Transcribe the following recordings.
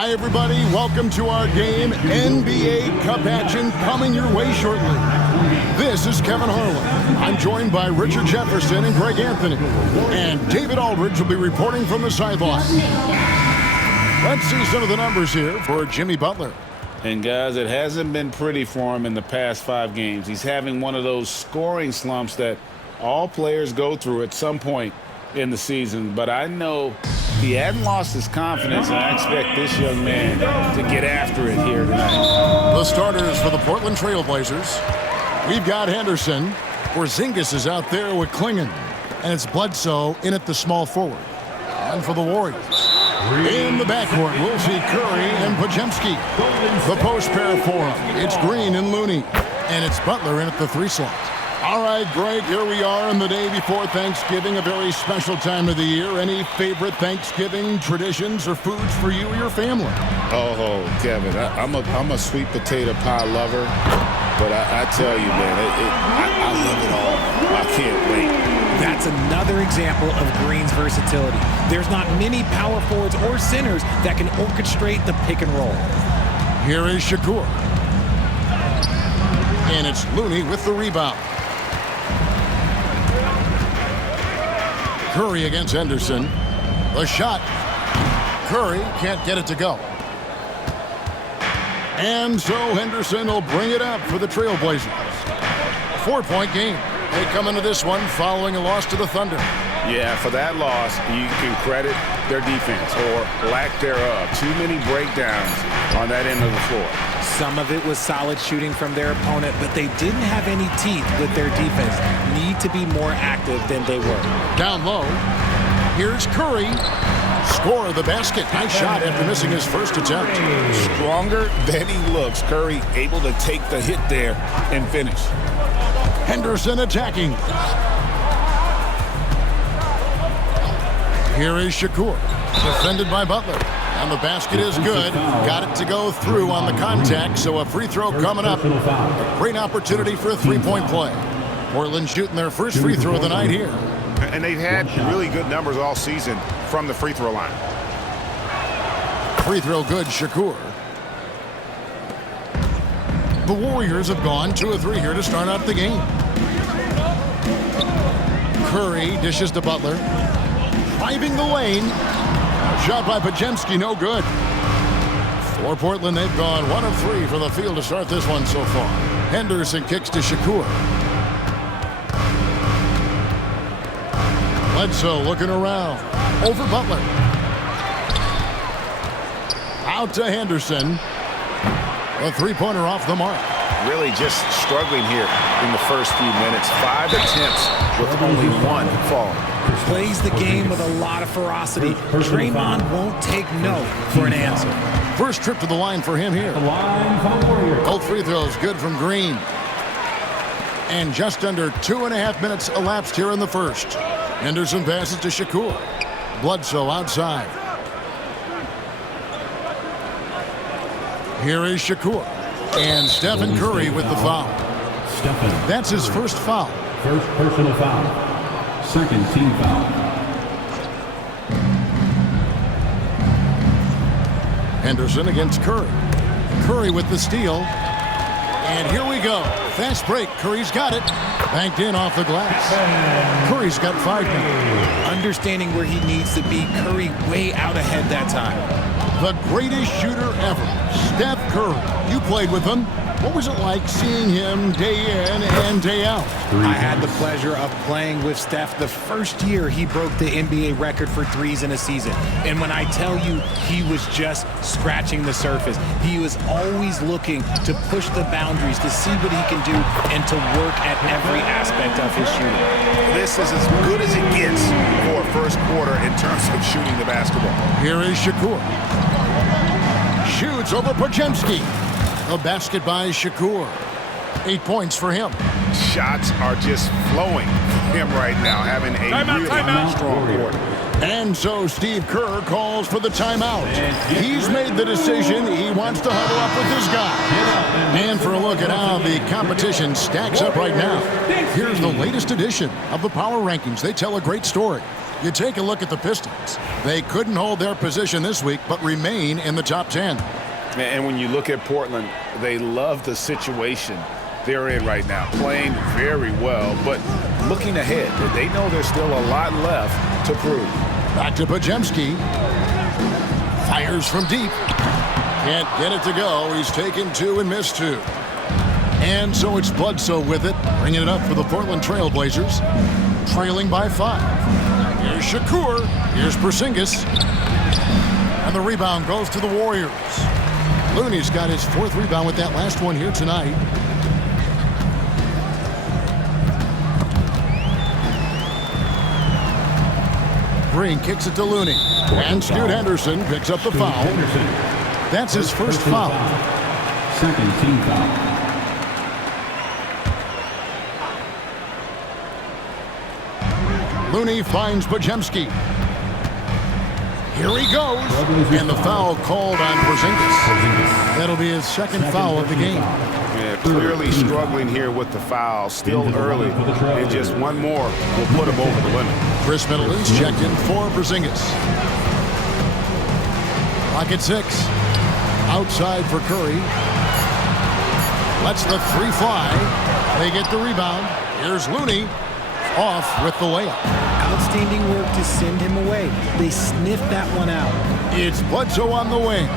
Hi, everybody. Welcome to our game. NBA Cup action coming your way shortly. This is Kevin Harlan. I'm joined by Richard Jefferson and Greg Anthony. And David Aldridge will be reporting from the sideline. Let's see some of the numbers here for Jimmy Butler. And, guys, it hasn't been pretty for him in the past 5 games. He's having one of those scoring slumps that all players go through at some point in the season. But I know he hadn't lost his confidence, and I expect this young man to get after it here tonight. The starters for the Portland Trail Blazers. We've got Henderson. Porzingis is out there with Klingon. And it's Bledsoe in at the small forward. And for the Warriors, in the backcourt, we'll see Curry and Podziemski. The post pair for him. It's Green and Looney. And it's Butler in at the 3 slot. All right, Greg, here we are on the day before Thanksgiving, a very special time of the year. Any favorite Thanksgiving traditions or foods for you or your family? Oh, Kevin, I'm a sweet potato pie lover, but I tell you, man, I love it all. I can't wait. That's another example of Green's versatility. There's not many power forwards or centers that can orchestrate the pick and roll. Here is Shakur. And it's Looney with the rebound. Curry against Henderson. The shot. Curry can't get it to go. And so Henderson will bring it up for the Trailblazers. 4-point game. They come into this one following a loss to the Thunder. Yeah, for that loss, you can credit their defense or lack thereof. Too many breakdowns on that end of the floor. Some of it was solid shooting from their opponent, but they didn't have any teeth with their defense. Need to be more active than they were. Down low. Here's Curry. Score the basket. Nice shot after missing his first attempt. Stronger than he looks. Curry able to take the hit there and finish. Henderson attacking. Here is Shakur. Defended by Butler. And the basket is good. Got it to go through on the contact, so a free throw coming up. A great opportunity for a 3-point play. Portland shooting their first free throw of the night here. And they've had really good numbers all season from the free throw line. Free throw good, Shakur. The Warriors have gone 2 of 3 here to start out the game. Curry dishes to Butler. Driving the lane. Shot by Podziemski, no good. For Portland, they've gone 1 of 3 from the field to start this one so far. Henderson kicks to Shakur. Bledsoe looking around. Over Butler. Out to Henderson. A 3-pointer off the mark. Really just struggling here in the first few minutes. 5 attempts with only 1 fall. Plays the game with a lot of ferocity. Draymond won't take no for an answer. First trip to the line for him here. Both free throws good from Green. And just under 2.5 minutes elapsed here in the first. Henderson passes to Shakur. Bledsoe outside. Here is Shakur. And Stephen Curry with the foul. That's his first foul. First personal foul. Second team foul. Henderson against Curry. Curry with the steal. And here we go. Fast break. Curry's got it. Banked in off the glass. Curry's got 5 now. Understanding where he needs to be, Curry way out ahead that time. The greatest shooter ever, Steph Curry. You played with him. What was it like seeing him day in and day out? I had the pleasure of playing with Steph the first year he broke the NBA record for threes in a season. And when I tell you he was just scratching the surface, he was always looking to push the boundaries, to see what he can do, and to work at every aspect of his shooting. This is as good as it gets for first quarter in terms of shooting the basketball. Here is Shakur. Shoots over Podziemski. A basket by Shakur. 8 points for him. Shots are just flowing for him right now, having a really strong quarter. And so Steve Kerr calls for the timeout. He's made the decision. He wants to huddle up with this guy. And for a look at how the competition stacks up right now, here's the latest edition of the Power Rankings. They tell a great story. You take a look at the Pistons. They couldn't hold their position this week, but remain in the top 10. And when you look at Portland, they love the situation they're in right now, playing very well, but looking ahead, they know there's still a lot left to prove. Back to Podziemski. Fires from deep. Can't get it to go. He's taken 2 and missed 2. And so it's Bledsoe with it, bringing it up for the Portland Trail Blazers, trailing by 5. Here's Shakur. Here's Porzingis. And the rebound goes to the Warriors. Looney's got his 4th rebound with that last one here tonight. Green kicks it to Looney. And Scoot Henderson picks up the foul. That's his first foul. Second team foul. Looney finds Podziemski. Here he goes. And the foul called on Porzingis. That'll be his second foul of the game. Yeah, clearly struggling here with the foul. Still early. And just one more will put him over the limit. Chris Middleton's checked in for Porzingis. Clock at 6. Outside for Curry. Lets the 3 fly. They get the rebound. Here's Looney. Off with the layup. Outstanding work to send him away. They sniffed that one out. It's Bledsoe on the wing.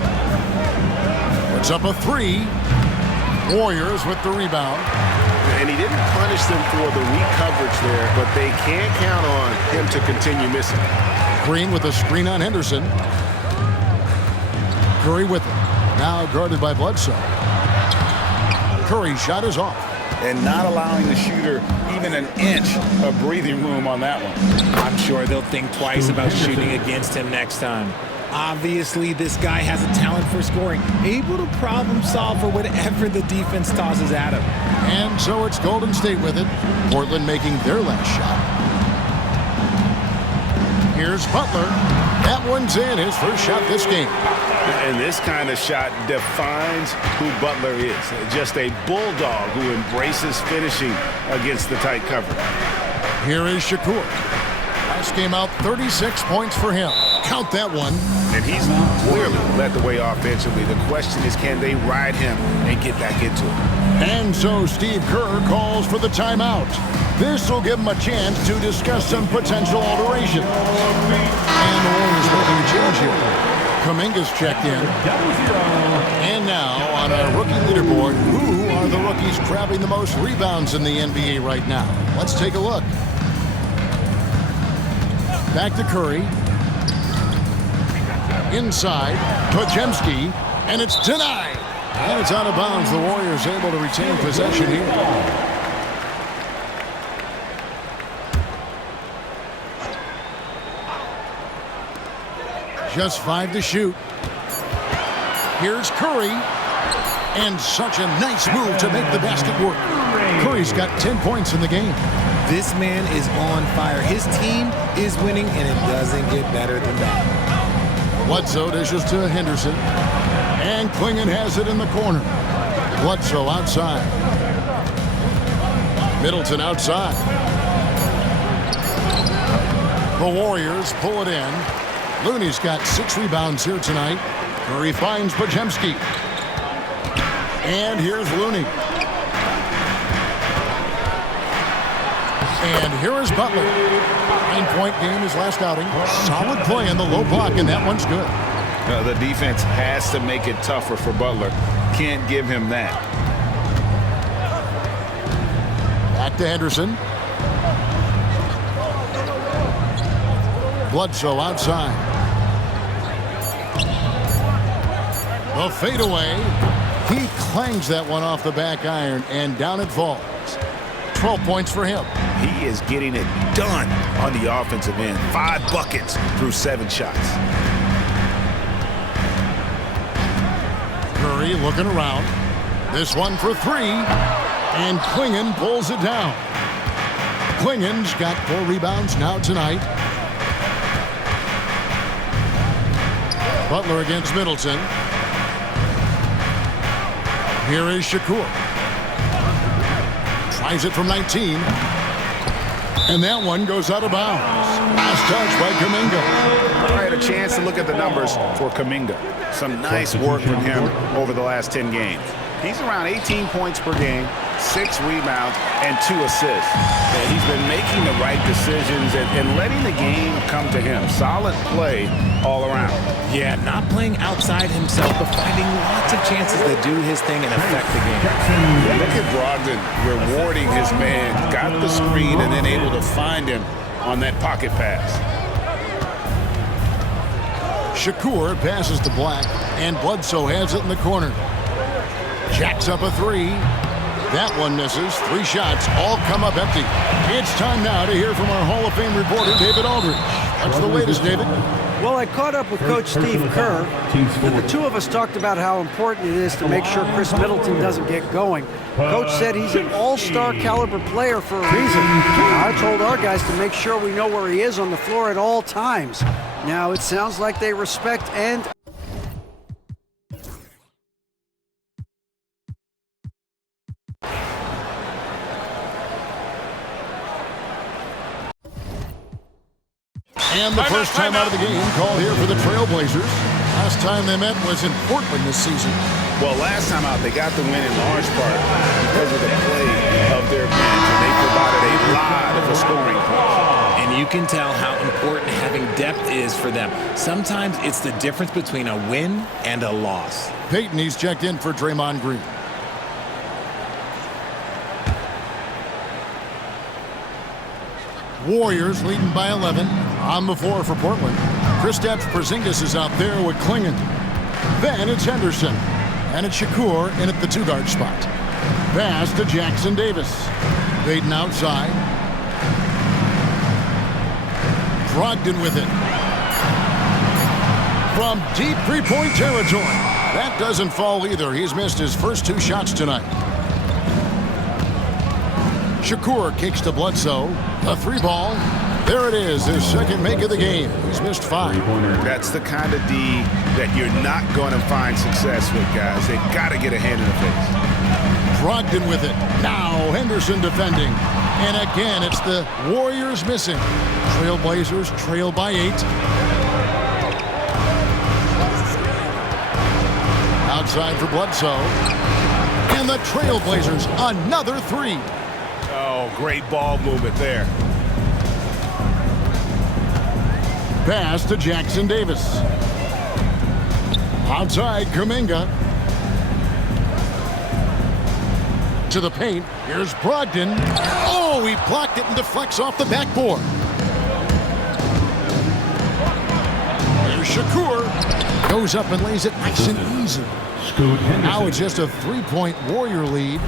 Puts up a 3. Warriors with the rebound. And he didn't punish them for the weak coverage there, but they can't count on him to continue missing. Green with a screen on Henderson. Curry with it. Now guarded by Bledsoe. Curry's shot is off. And not allowing the shooter even an inch of breathing room on that one. I'm sure they'll think twice about shooting against him next time. Obviously, this guy has a talent for scoring, able to problem solve for whatever the defense tosses at him. And so it's Golden State with it. Portland making their last shot. Here's Butler. That one's in, his first shot this game. And this kind of shot defines who Butler is. Just a bulldog who embraces finishing against the tight cover. Here is Shakur. Last game out, 36 points for him. Count that one. And he's clearly led the way offensively. The question is, can they ride him and get back into it? And so Steve Kerr calls for the timeout. This will give him a chance to discuss some potential alterations. And the Warriors making a change here. Kuminga's checked in. And now on our rookie leaderboard, who are the rookies grabbing the most rebounds in the NBA right now? Let's take a look. Back to Curry. Inside, Podziemski, and it's denied. And it's out of bounds. The Warriors able to retain possession here. Just 5 to shoot. Here's Curry. And such a nice move to make the basket work. Curry's got 10 points in the game. This man is on fire. His team is winning, and it doesn't get better than that. Bledsoe dishes to Henderson. And Klingon has it in the corner. Bledsoe outside. Middleton outside. The Warriors pull it in. Looney's got 6 rebounds here tonight. Curry finds Podziemski. And here's Looney. And here is Butler. 9-point game his last outing. Solid play in the low block, and that one's good. The defense has to make it tougher for Butler. Can't give him that. Back to Henderson. Bledsoe outside. The fadeaway. He clangs that one off the back iron, and down it falls. 12 points for him. He is getting it done on the offensive end. 5 buckets through 7 shots. Curry looking around. This one for 3. And Klingon pulls it down. Klingon's got 4 rebounds now tonight. Butler against Middleton. Here is Shakur. Tries it from 19. And that one goes out of bounds. Last touch by Kuminga. I had a chance to look at the numbers for Kuminga. Some nice work from him over the last 10 games. He's around 18 points per game, 6 rebounds, and 2 assists. And he's been making the right decisions and letting the game come to him. Solid play all around. Yeah, not playing outside himself, but finding lots of chances to do his thing and affect the game. Look at Brogdon rewarding his man. Got the screen and then able to find him on that pocket pass. Shakur passes to Black, and Bledsoe has it in the corner. Jacks up a 3. That one misses. 3 shots all come up empty. It's time now to hear from our Hall of Fame reporter, David Aldridge. What's the latest, David? Well, I caught up with Coach Steve Kerr, and the two of us talked about how important it is to make sure Chris Middleton doesn't get going. Coach said he's an all-star caliber player for a reason. I told our guys to make sure we know where he is on the floor at all times. Now, it sounds like they respect and And the first time out of the game called here for the Trailblazers. Last time they met was in Portland this season. Well, last time out, they got the win in large part because of the play of their bench, and they provided a lot of scoring points. And you can tell how important having depth is for them. Sometimes it's the difference between a win and a loss. Peyton, he's checked in for Draymond Green. Warriors leading by 11. On the floor for Portland. Kristaps Porzingis is out there with Klingon. Then it's Henderson. And it's Shakur in at the 2-guard spot. Pass to Jackson Davis. Baden outside. Brogdon with it. From deep 3-point territory. That doesn't fall either. He's missed his first 2 shots tonight. Shakur kicks to Bledsoe. A 3-ball. There it is, his second make of the game. He's missed 5. That's the kind of D that you're not going to find success with, guys. They've got to get a hand in the face. Brogdon with it. Now Henderson defending. And again, it's the Warriors missing. Trailblazers trail by 8. Outside for Bledsoe. And the Trailblazers, another 3. Oh, great ball movement there. Pass to Jackson Davis. Outside, Kuminga. To the paint. Here's Brogdon. Oh, he blocked it and deflects off the backboard. Here's Shakur. Goes up and lays it nice and easy. Now it's just a 3-point Warrior lead.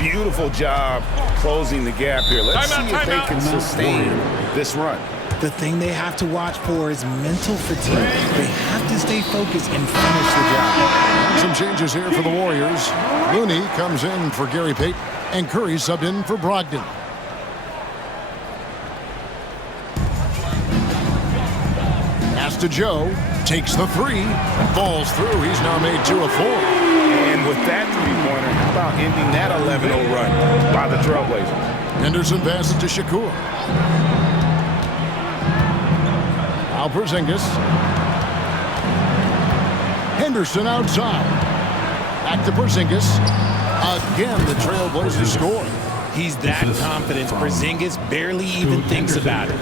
Beautiful job closing the gap here. Let's see if they can sustain this run. The thing they have to watch for is mental fatigue. They have to stay focused and finish the job. Some changes here for the Warriors. Looney comes in for Gary Payton, and Curry subbed in for Brogdon. Pass to Joe. Takes the 3. Falls through. He's now made 2 of 4. And with that 3-pointer, how about ending that 11-0 run by the Trailblazers? Henderson passes to Shakur. Now Porzingis. Henderson outside. Back to Porzingis. Again, the Trailblazers score. He's that confident. Porzingis barely even thinks about it.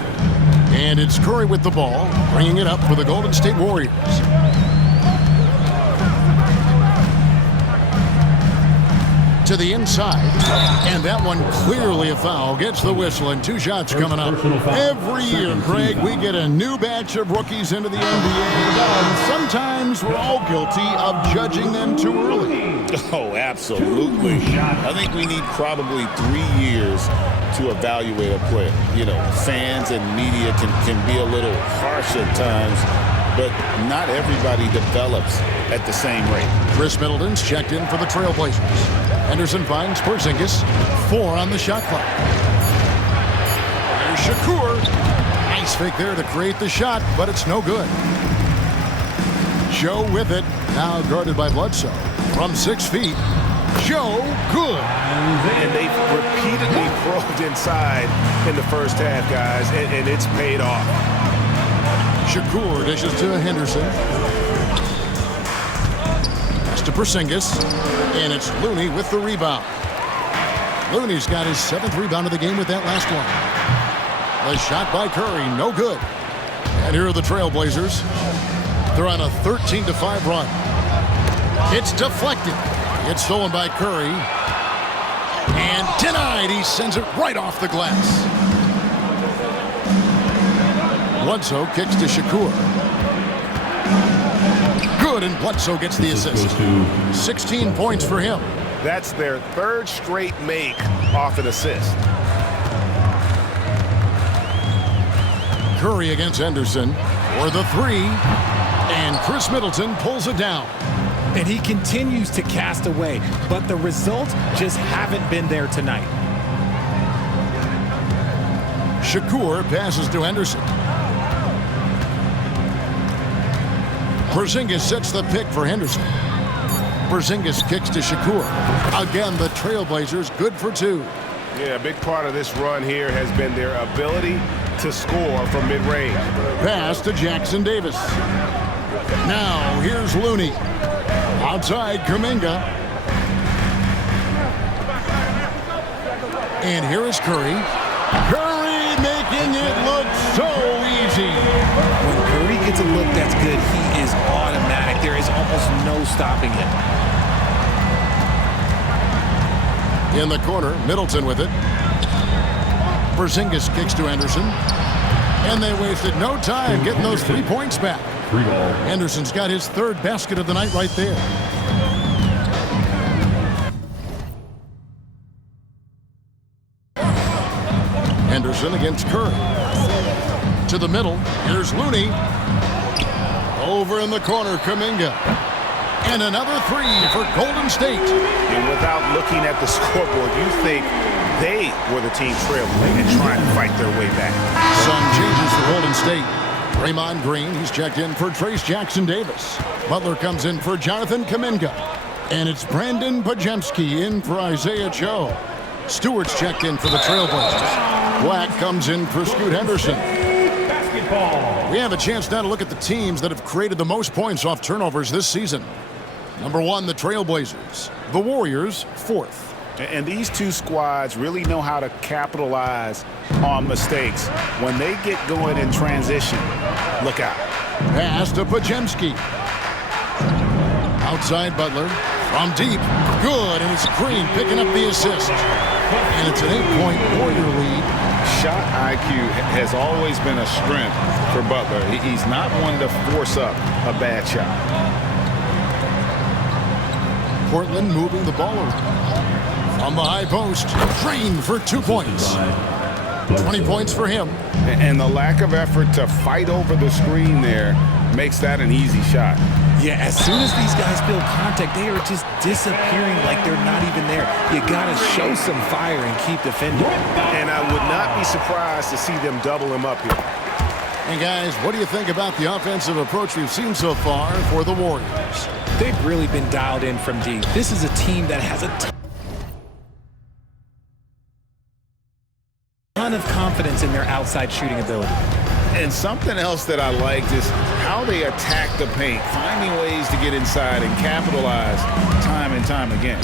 And it's Curry with the ball, bringing it up for the Golden State Warriors. To the inside, and that one clearly a foul. Gets the whistle, and 2 shots coming up. Every year, Craig, we get a new batch of rookies into the NBA, and sometimes we're all guilty of judging them too early. Oh, absolutely. I think we need probably 3 years to evaluate a player. You know, fans and media can be a little harsh at times, but not everybody develops at the same rate. Chris Middleton's checked in for the Trailblazers. Henderson finds Porzingis. 4 on the shot clock. There's Shakur. Nice fake there to create the shot, but it's no good. Joe with it. Now guarded by Bledsoe. From 6 feet. Joe Good. And they've repeatedly probed inside in the first half, guys, and it's paid off. Shakur dishes to Henderson. Pass to Porzingis. And it's Looney with the rebound. Looney's got his 7th rebound of the game with that last one. A shot by Curry, no good. And here are the Trailblazers. They're on a 13-5 run. It's deflected. It's stolen by Curry. And denied. He sends it right off the glass. Bledsoe kicks to Shakur. Good, and Bledsoe gets the assist. 16 points for him. That's their 3rd straight make off an assist. Curry against Henderson for the 3. And Chris Middleton pulls it down. And he continues to cast away, but the results just haven't been there tonight. Shakur passes to Henderson. Porzingis sets the pick for Henderson. Porzingis kicks to Shakur. Again, the Trailblazers good for 2. Yeah, a big part of this run here has been their ability to score from mid-range. Pass to Jackson Davis. Now, here's Looney. Outside Kuminga. And here is Curry. Curry making it look so easy. When Curry gets a look that's good, he is automatic. There is almost no stopping him. In the corner, Middleton with it. Porzingis kicks to Anderson. And they wasted no time getting those 3 points back. Anderson's got his 3rd basket of the night right there. Henderson against Curry. To the middle. Here's Looney. Over in the corner, Kuminga. And another 3 for Golden State. And without looking at the scoreboard, you think they were the team trailing and trying to fight their way back. Some changes for Golden State. Draymond Green, he's checked in for Trace Jackson Davis. Butler comes in for Jonathan Kuminga. And it's Brandon Podziemski in for Isaiah Joe. Stewart's checked in for the Trailblazers. Black comes in for Scoot Henderson. We have a chance now to look at the teams that have created the most points off turnovers this season. Number 1, the Trailblazers. The Warriors, 4th. And these 2 squads really know how to capitalize on mistakes. When they get going in transition, look out. Pass to Podziemski. Outside Butler. From deep. Good, and it's Green picking up the assist. And it's an 8-point Warrior lead. Shot IQ has always been a strength for Butler. He's not one to force up a bad shot. Portland moving the ball around. From the high post, Green for 2 points. 20 points for him. And the lack of effort to fight over the screen there makes that an easy shot. Yeah, as soon as these guys feel contact, they are just disappearing like they're not even there. You got to show some fire and keep defending. And I would not be surprised to see them double him up here. And guys, what do you think about the offensive approach we've seen so far for the Warriors? They've really been dialed in from deep. This is a team that has a ton of confidence in their outside shooting ability. And something else that I liked is how they attack the paint, finding ways to get inside and capitalize time and time again.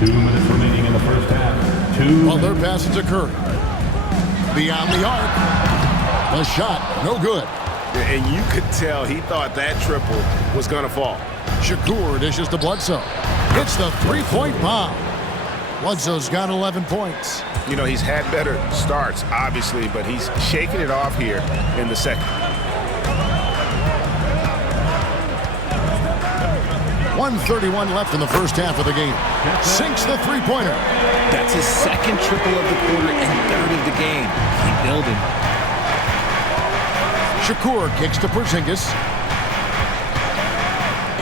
2 minutes remaining in the first half. Butler passes to Curry. Beyond the arc. The shot, no good. And you could tell he thought that triple was going to fall. Shakur dishes to Bledsoe. Hits the 3-point bomb. Bledsoe's got 11 points. You know, he's had better starts, obviously, but he's shaking it off here in the second. 1:31 left in the first half of the game. Sinks the 3-pointer. That's his 2nd triple of the quarter and 3rd of the game. Keep building. Shakur kicks to Porzingis.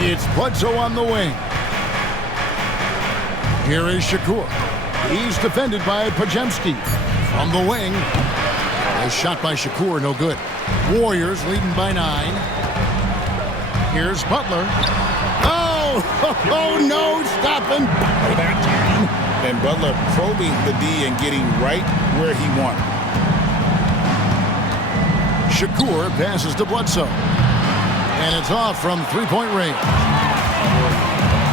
It's Bledsoe on the wing. Here is Shakur. He's defended by Podziemski. From the wing. A shot by Shakur, no good. Warriors leading by 9. Here's Butler. Oh, Oh, no, stopping by that time. And Butler probing the D and getting right where he wanted. Shakur passes to Bledsoe. And it's off from three-point range.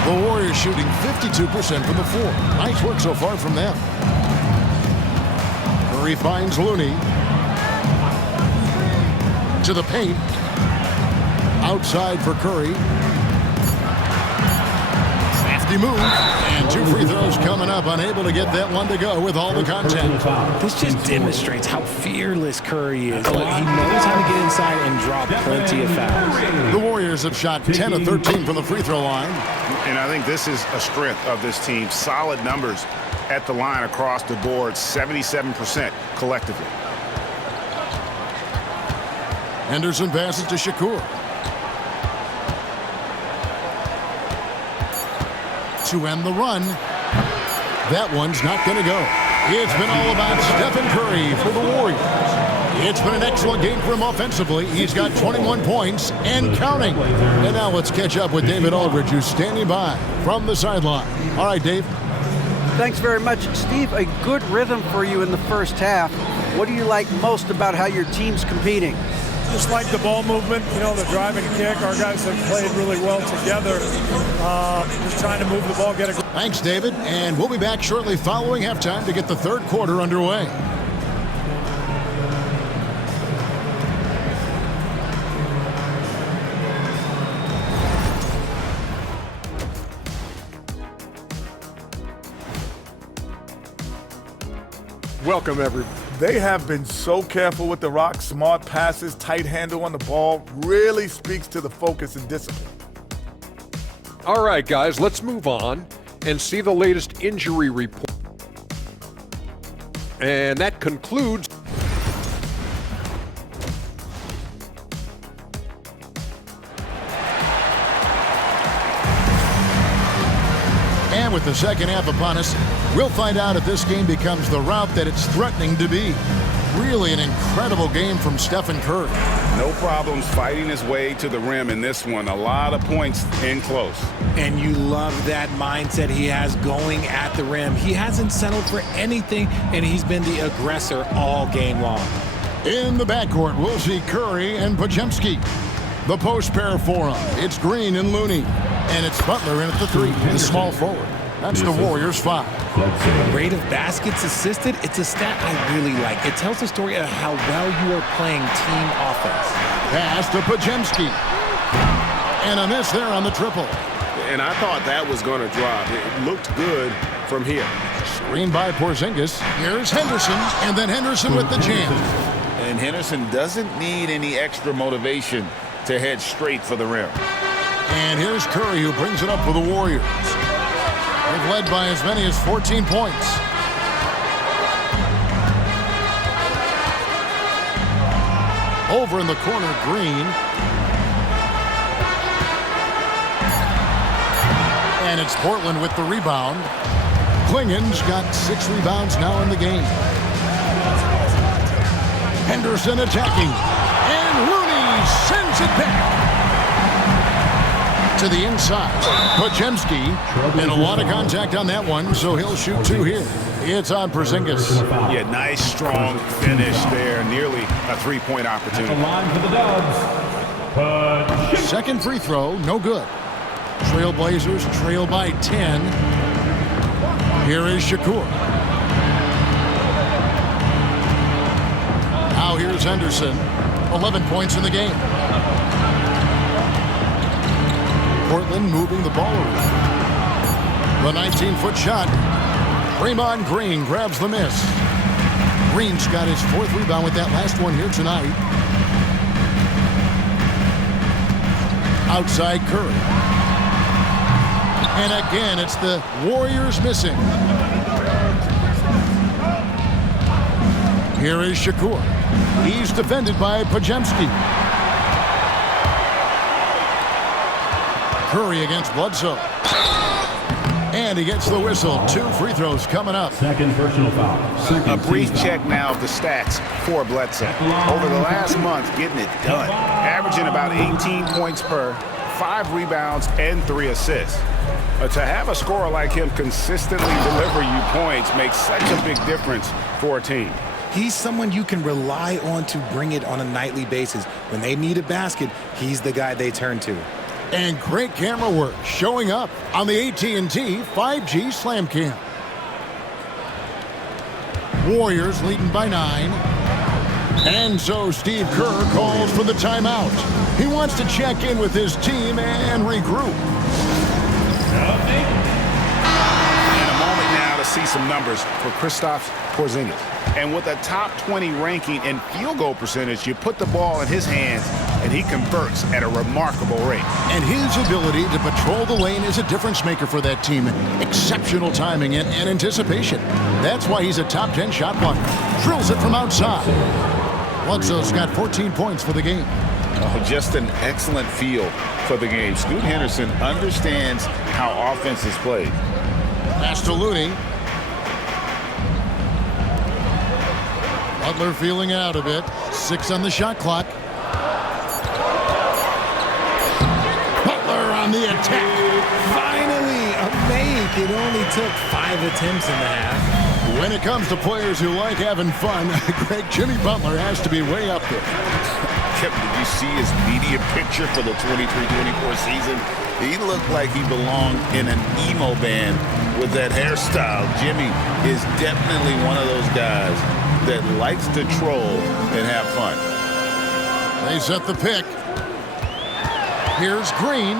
The Warriors shooting 52% from the floor. Nice work so far from them. Curry finds Looney. To the paint. Outside for Curry. Crafty move. And 2 free throws coming up. Unable to get that one to go with all the contact. This just demonstrates how fearless Curry is. Like, he knows how to get inside and drop plenty of fouls. The Warriors have shot 10 of 13 from the free throw line. And I think this is a strength of this team. Solid numbers at the line across the board, 77% collectively. Henderson passes to Shakur. To end the run. That one's not going to go. It's been all about Stephen Curry for the Warriors. It's been an excellent game for him offensively. He's got 21 points and counting. And now let's catch up with David Aldridge, who's standing by from the sideline. All right, Dave. Thanks very much, Steve. A good rhythm for you in the first half. What do you like most about how your team's competing? Just like the ball movement, you know, the drive and kick. Our guys have played really well together. Just trying to move the ball, get a... Thanks, David. And we'll be back shortly following halftime to get the third quarter underway. Welcome, everyone. They have been so careful with the rock. Smart passes, tight handle on the ball. Really speaks to the focus and discipline. All right, guys, let's move on and see the latest injury report. And that concludes. And with the second half upon us, we'll find out if this game becomes the route that it's threatening to be. Really an incredible game from Stephen Curry. No problems fighting his way to the rim in this one. A lot of points in close. And you love that mindset he has going at the rim. He hasn't settled for anything, and he's been the aggressor all game long. In the backcourt, we'll see Curry and Podziemski. The post pair for him. It's Green and Looney. And it's Butler in at the 3, the small forward. That's the Warriors' 5. Rate of baskets assisted, it's a stat I really like. It tells the story of how well you are playing team offense. Pass to Podziemski. And a miss there on the triple. And I thought that was going to drop. It looked good from here. Screen by Porzingis. Here's Henderson, and then Henderson with the jam. And Henderson doesn't need any extra motivation to head straight for the rim. And here's Curry, who brings it up for the Warriors. They've led by as many as 14 points. Over in the corner, Green. And it's Portland with the rebound. Klingen's got 6 rebounds now in the game. Henderson attacking. And Looney sends it back to the inside. Podziemski, and a lot of contact on that one, so he'll shoot 2 here. It's on Porzingis. Yeah, nice, strong finish there. Nearly a 3-point opportunity. At the line for the Dubs. Second free throw, no good. Trailblazers trail by 10. Here is Shakur. Now here's Henderson. 11 points in the game. Portland moving the ball around. The 19-foot shot. Draymond Green grabs the miss. Green's got his 4th rebound with that last one here tonight. Outside Curry. And again, it's the Warriors missing. Here is Shakur. He's defended by Podziemski. Curry against Bledsoe. And he gets the whistle. 2 free throws coming up. Second personal foul. A brief check now of the stats for Bledsoe. Over the last month, getting it done. Averaging about 18 points per, 5 rebounds and 3 assists. To have a scorer like him consistently deliver you points makes such a big difference for a team. He's someone you can rely on to bring it on a nightly basis. When they need a basket, he's the guy they turn to. And great camera work showing up on the AT&T 5G Slam Cam. Warriors leading by 9. And so Steve Kerr calls for the timeout. He wants to check in with his team and regroup. And a moment now to see some numbers for Kristaps Porzingis. And with a top 20 ranking in field goal percentage, you put the ball in his hands, and he converts at a remarkable rate. And his ability to patrol the lane is a difference maker for that team. Exceptional timing and anticipation. That's why he's a top 10 shot blocker. Drills it from outside. Bledsoe's got 14 points for the game. Oh, just an excellent feel for the game. Scoot Henderson understands how offense is played. Pass to Looney. Butler feeling out a bit. 6 on the shot clock. Butler on the attack. Finally, a make. It only took 5 attempts in the half. When it comes to players who like having fun, Greg, Jimmy Butler has to be way up there. Kevin, did you see his media picture for the 23-24 season? He looked like he belonged in an emo band with that hairstyle. Jimmy is definitely one of those guys that likes to troll and have fun. They set the pick. Here's Green.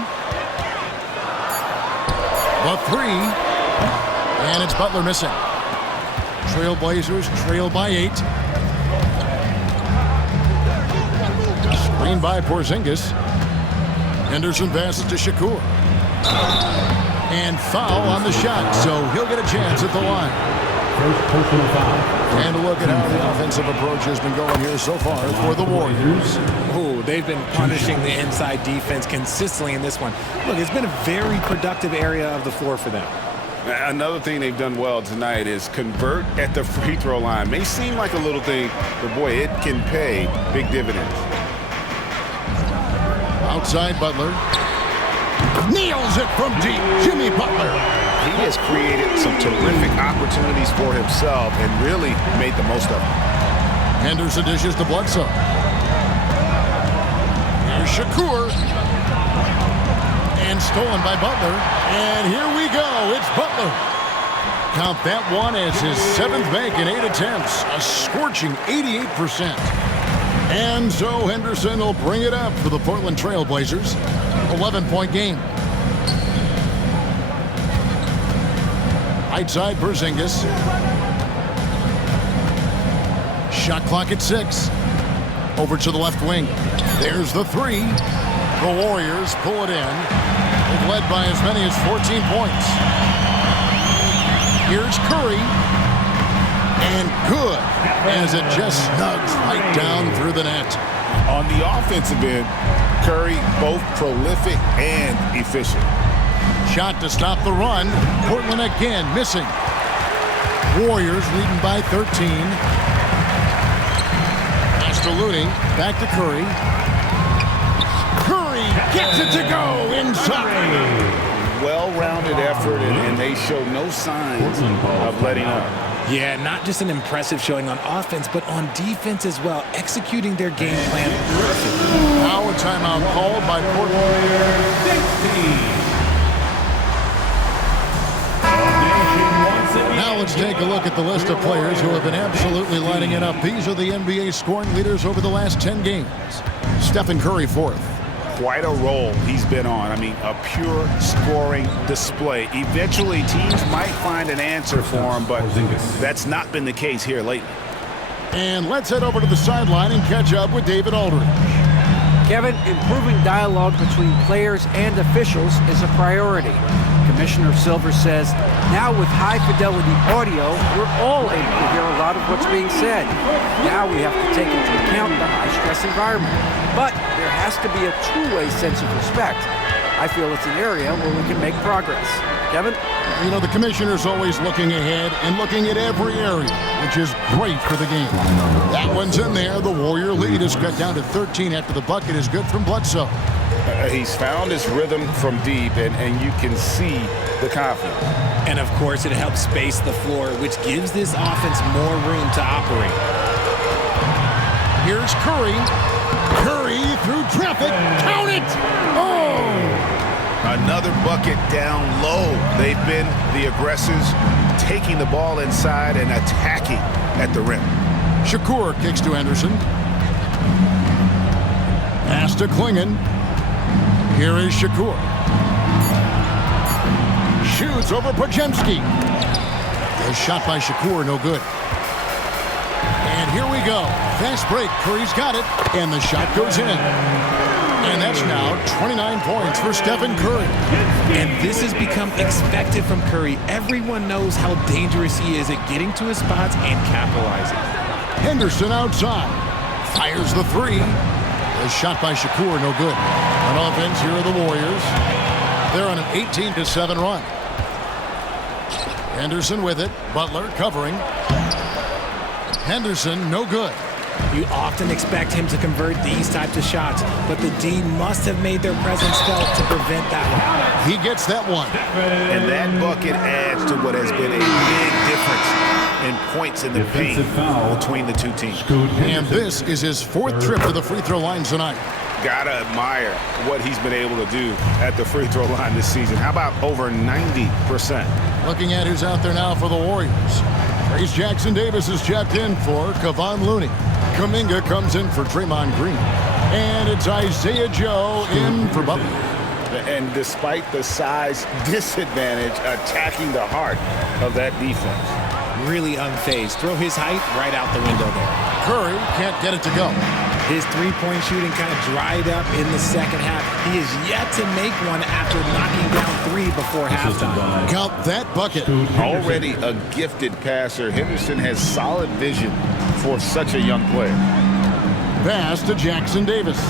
The 3. And it's Butler missing. Trailblazers trail by 8. Screen by Porzingis. Henderson passes to Shakur. And foul on the shot, so he'll get a chance at the line. First personal foul. And a look at how the offensive approach has been going here so far for the Warriors. Oh, they've been punishing the inside defense consistently in this one. Look, it's been a very productive area of the floor for them. Another thing they've done well tonight is convert at the free throw line. May seem like a little thing, but boy, it can pay big dividends. Outside Butler. Nails it from deep. Jimmy Butler. He has created some terrific opportunities for himself and really made the most of them. Henderson dishes to Bledsoe. Here's Shakur. And stolen by Butler. And here we go. It's Butler. Count that one as his 7th make in 8 attempts. A scorching 88%. And so Henderson will bring it up for the Portland Trailblazers. 11-point game. Right side, Porzingis. Shot clock at 6. Over to the left wing. There's the 3. The Warriors pull it in. They've led by as many as 14 points. Here's Curry. And good, as it just snugs right down through the net. On the offensive end, Curry both prolific and efficient. Shot to stop the run. Portland again missing. Warriors leading by 13. Pass to Looney. Back to Curry. Curry gets it to go inside. Well-rounded effort, and they show no signs of letting up. Yeah, not just an impressive showing on offense, but on defense as well, executing their game plan perfectly. Now a timeout called by Portland. Now let's take a look at the list of players who have been absolutely lighting it up. These are the NBA scoring leaders over the last 10 games. Stephen Curry 4th. Quite a role he's been on. I mean, a pure scoring display. Eventually, teams might find an answer for him, but that's not been the case here lately. And let's head over to the sideline and catch up with David Aldridge. Kevin, improving dialogue between players and officials is a priority. Commissioner Silver says, now with high-fidelity audio, we're all able to hear a lot of what's being said. Now we have to take into account the high-stress environment. But there has to be a two-way sense of respect. I feel it's an area where we can make progress. Kevin? You know, the commissioner's always looking ahead and looking at every area, which is great for the game. That one's in there. The Warrior lead is cut down to 13 after the bucket is good from Bledsoe. He's found his rhythm from deep, and you can see the confidence. And, of course, it helps space the floor, which gives this offense more room to operate. Here's Curry. Curry through traffic. Count it! Oh! Another bucket down low. They've been the aggressors, taking the ball inside and attacking at the rim. Shakur kicks to Henderson. Pass to Klingon. Here is Shakur. Shoots over Podziemski. The shot by Shakur, no good. And here we go. Fast break. Curry's got it. And the shot goes in. And that's now 29 points for Stephen Curry. And this has become expected from Curry. Everyone knows how dangerous he is at getting to his spots and capitalizing. Henderson outside. Fires the three. The shot by Shakur, no good. On offense, here are the Warriors. They're on an 18-7 run. Henderson with it. Butler covering. Henderson, no good. You often expect him to convert these types of shots, but the D must have made their presence felt to prevent that one. He gets that one. And that bucket adds to what has been a big difference in points in the paint between the two teams. And this is his fourth trip to the free throw line tonight. Gotta admire what he's been able to do at the free throw line this season. How about over 90%? Looking at who's out there now for the Warriors. Trace Jackson-Davis is checked in for Kevon Looney. Kuminga comes in for Draymond Green. And it's Isaiah Joe in for Butler. And despite the size disadvantage, attacking the heart of that defense. Really unfazed. Throw his height right out the window there. Curry can't get it to go. His three-point shooting kind of dried up in the second half. He is yet to make one after knocking down three before halftime. Count that bucket. Already a gifted passer, Henderson has solid vision for such a young player. Pass to Jackson-Davis.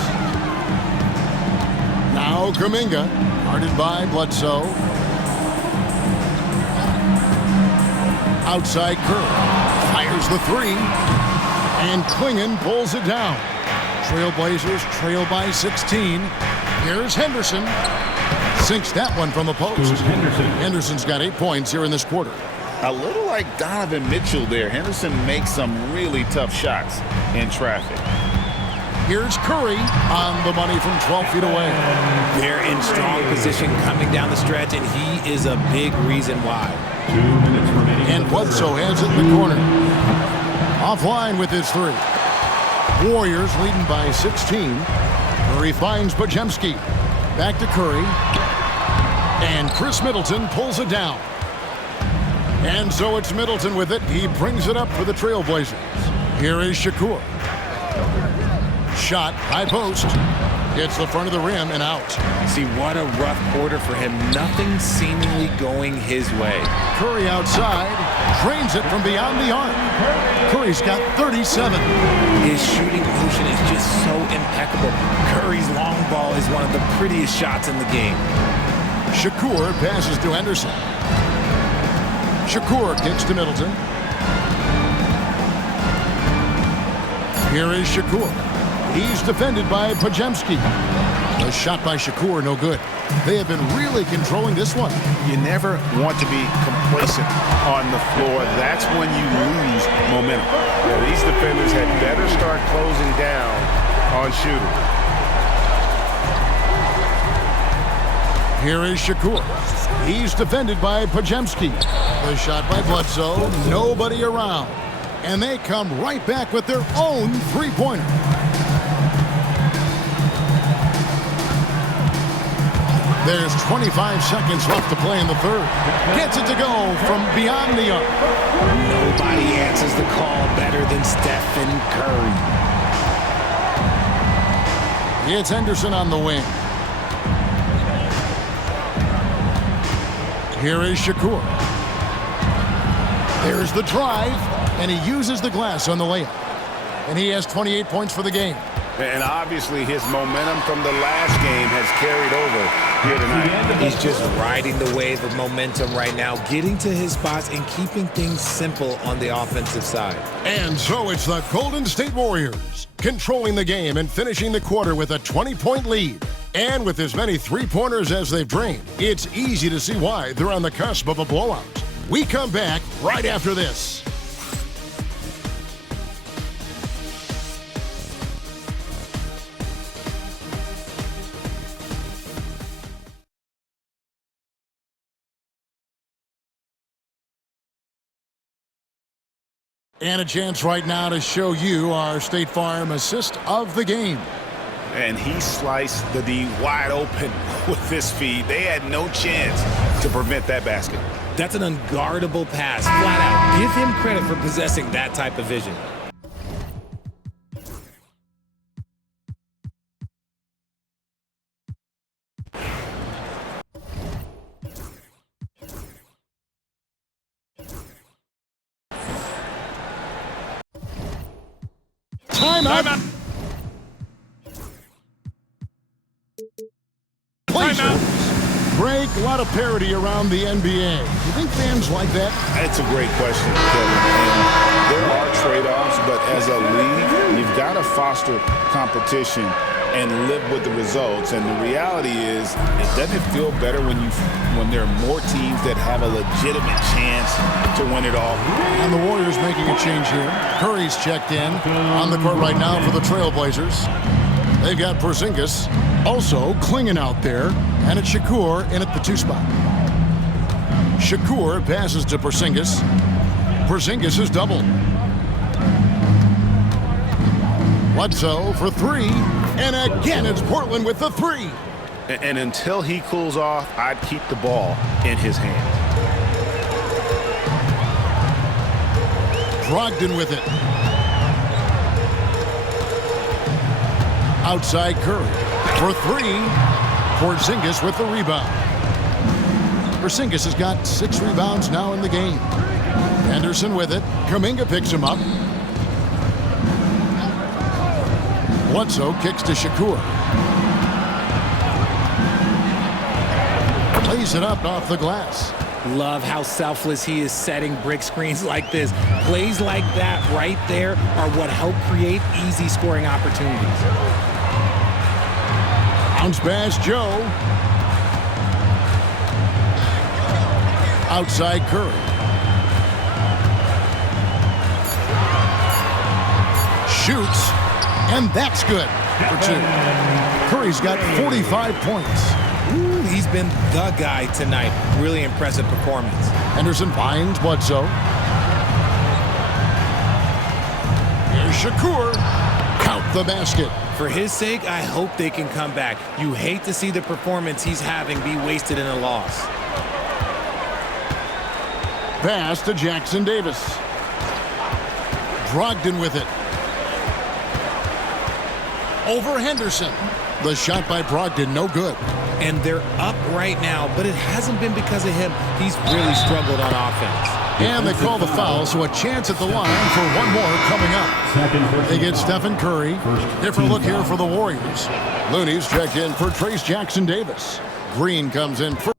Now Kuminga, guarded by Bledsoe. Outside Curry. Fires the three. And Klingon pulls it down. Trailblazers trail by 16. Here's Henderson. Sinks that one from the post. Henderson's got 8 points here in this quarter. A little like Donovan Mitchell there. Henderson makes some really tough shots in traffic. Here's Curry on the money from 12 feet away. They're in strong position coming down the stretch, and he is a big reason why. 2 minutes remaining. And Bledsoe has it in the corner. Offline with his three. Warriors leading by 16. Curry finds Podziemski. Back to Curry. And Chris Middleton pulls it down. And so it's Middleton with it. He brings it up for the Trailblazers. Here is Shakur. Shot, high post. Hits the front of the rim and out. See, what a rough quarter for him. Nothing seemingly going his way. Curry outside. Drains it from beyond the arc. Curry's got 37. His shooting motion is just so impeccable. Curry's long ball is one of the prettiest shots in the game. Shakur passes to Henderson. Shakur kicks to Middleton. Here is Shakur. He's defended by Podziemski. A shot by Shakur, no good. They have been really controlling this one. You never want to be complacent on the floor. That's when you lose momentum. Yeah, these defenders had better start closing down on shooting. Here is Shakur. He's defended by Podziemski. The shot by Bledsoe. Nobody around. And they come right back with their own three-pointer. There's 25 seconds left to play in the third. Gets it to go from beyond the arc. Nobody answers the call better than Stephen Curry. It's Henderson on the wing. Here is Shakur. There's the drive, and he uses the glass on the layup. And he has 28 points for the game. And obviously his momentum from the last game has carried over here tonight. He's just riding the wave of momentum right now, getting to his spots and keeping things simple on the offensive side. And so it's the Golden State Warriors controlling the game and finishing the quarter with a 20-point lead. And with as many three-pointers as they've drained, it's easy to see why they're on the cusp of a blowout. We come back right after this. And a chance right now to show you our State Farm assist of the game. And he sliced the D wide open with his feed. They had no chance to prevent that basket. That's an unguardable pass, flat out. Give him credit for possessing that type of vision. Timeout. Break, a lot of parity around the NBA. You think fans like that? That's a great question, Kevin. And there are trade-offs, but as a league, you've got to foster competition and live with the results. And the reality is, it doesn't feel better when there are more teams that have a legitimate chance to win it all. And the Warriors making a change here. Curry's checked in on the court right now for the Trailblazers. They've got Porzingis also clinging out there, and it's Shakur in at the 2 spot. Shakur passes to Porzingis. Porzingis is doubled. Bledsoe for 3, and again it's Portland with the 3. And until he cools off, I'd keep the ball in his hand. Brogdon with it. Outside Curry for 3. Porzingis with the rebound. Porzingis has got 6 rebounds now in the game. Henderson with it. Kuminga picks him up. Bledsoe kicks to Shakur. Lays it up off the glass. Love how selfless he is setting brick screens like this. Plays like that right there are what help create easy scoring opportunities. Bounce pass, Joe. Outside Curry. Shoots, and that's good for 2. Curry's got 45 points. Ooh, he's been the guy tonight. Really impressive performance. Henderson finds Bledsoe. Here's Shakur. Count the basket. For his sake, I hope they can come back. You hate to see the performance he's having be wasted in a loss. Pass to Jackson Davis. Brogdon with it. Over Henderson. The shot by Brogdon, no good. And they're up right now, but it hasn't been because of him. He's really struggled on offense. And they call the foul, so a chance at the line for one more coming up. They get Stephen Curry. Different look here for the Warriors. Looney's checked in for Trayce Jackson Davis. Green comes in for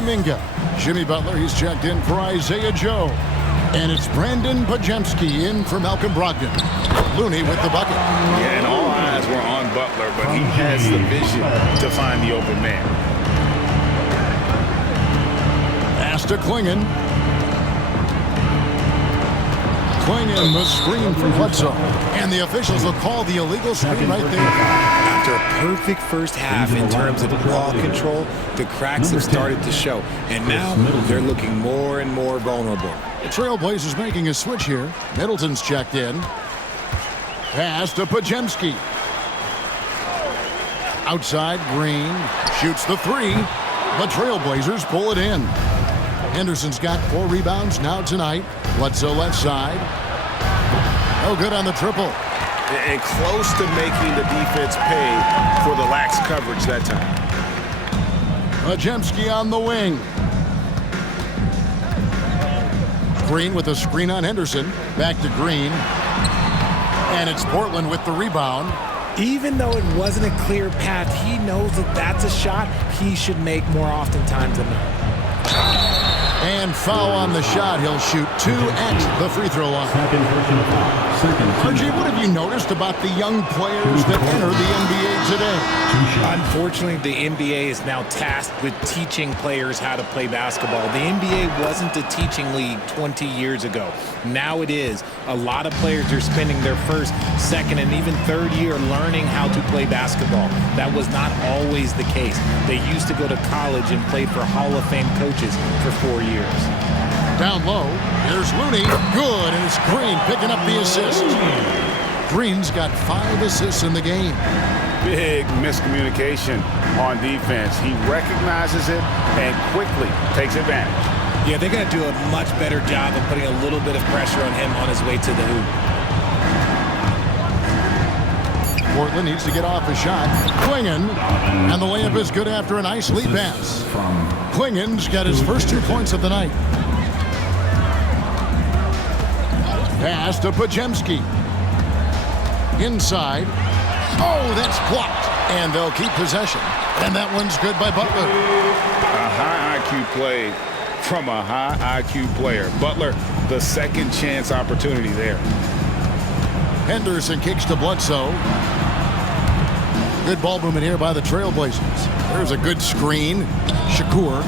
Kuminga. Jimmy Butler, he's checked in for Isaiah Joe. And it's Brandon Podziemski in for Malcolm Brogdon. Looney with the bucket. Yeah, and all eyes were on Butler, but he has the vision to find the open man. Pass to Klingon. Klingon, the screen for Bledsoe. And the officials will call the illegal screen right there. After a perfect first half in terms of ball control, the cracks have started to show. And now they're looking more and more vulnerable. The Trailblazers making a switch here. Middleton's checked in. Pass to Podziemski. Outside, Green shoots the three. The Trailblazers pull it in. Henderson's got 4 rebounds now tonight. Bledsoe left side. No good on the triple. And close to making the defense pay for the lax coverage that time. Podziemski on the wing. Green with a screen on Henderson. Back to Green. And it's Portland with the rebound. Even though it wasn't a clear path, he knows that that's a shot he should make more oftentimes than not. And foul on the shot. He'll shoot 2 at the free throw line. RJ, what have you noticed about the young players that enter the NBA today? Unfortunately, the NBA is now tasked with teaching players how to play basketball. The NBA wasn't a teaching league 20 years ago. Now it is. A lot of players are spending their first, second, and even third year learning how to play basketball. That was not always the case. They used to go to college and play for Hall of Fame coaches for 4 years. Down low, here's Looney. Good, and it's Green picking up the assist. Green's got 5 assists in the game. Big miscommunication on defense. He recognizes it and quickly takes advantage. Yeah, they're going to do a much better job of putting a little bit of pressure on him on his way to the hoop. Portland needs to get off a shot. Klingon, and the layup is good after a nice lead pass. Klingon's got his first 2 points of the night. Pass to Podziemski. Inside. Oh, that's blocked. And they'll keep possession. And that one's good by Butler. A high IQ play from a high IQ player. Butler, the second chance opportunity there. Henderson kicks to Bledsoe. Good ball movement here by the Trailblazers. There's a good screen. Shakur.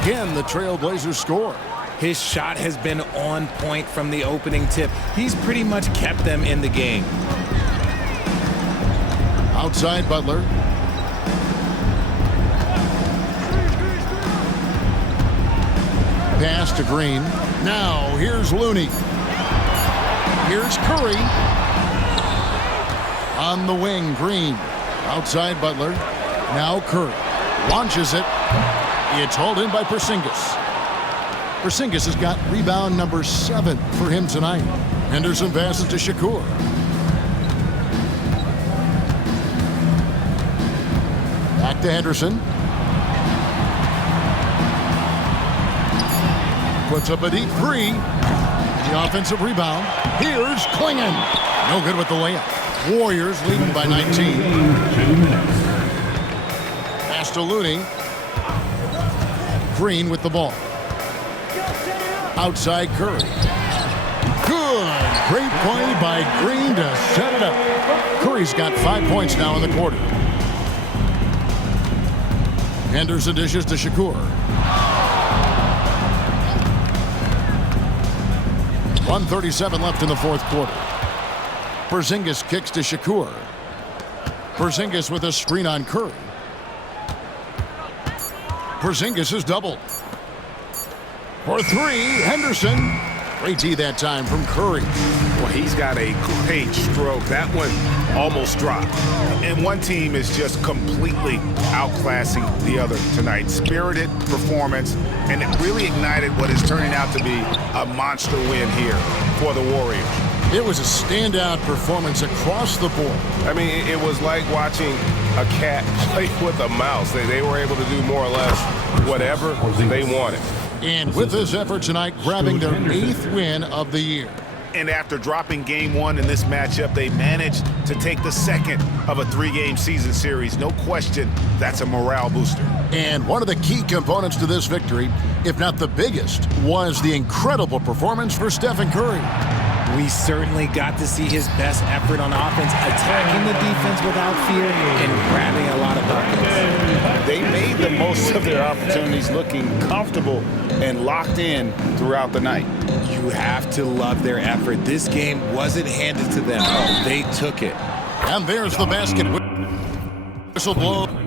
Again, the Trailblazers score. His shot has been on point from the opening tip. He's pretty much kept them in the game. Outside Butler. Pass to Green. Now here's Looney. Here's Curry. On the wing, Green. Outside Butler. Now Curry. Launches it. It's hauled in by Porzingis. Porzingis has got rebound number 7 for him tonight. Henderson passes to Shakur. Back to Henderson. Puts up a deep 3. The offensive rebound. Here's Klingon. No good with the layup. Warriors leading by 19. Pass to Looney. Green with the ball. Outside Curry. Good. Great play by Green to set it up. Curry's got 5 points now in the quarter. Henderson dishes to Shakur. 1:37 left in the fourth quarter. Porzingis kicks to Shakur. Porzingis with a screen on Curry. Porzingis is doubled. For 3, Henderson. Great D that time from Curry. Well, he's got a great stroke. That one almost dropped. And one team is just completely outclassing the other tonight. Spirited performance, and it really ignited what is turning out to be a monster win here for the Warriors. It was a standout performance across the board. I mean, it was like watching a cat play with a mouse. They were able to do more or less whatever they wanted. And with this effort tonight, grabbing their 8th win of the year. And after dropping game one in this matchup, they managed to take the second of a 3-game season series. No question, that's a morale booster. And one of the key components to this victory, if not the biggest, was the incredible performance for Stephen Curry. We certainly got to see his best effort on offense, attacking the defense without fear and grabbing a lot of buckets. They made the most of their opportunities, looking comfortable and locked in throughout the night. You have to love their effort. This game wasn't handed to them. They took it. And there's the basket. Whistle blow.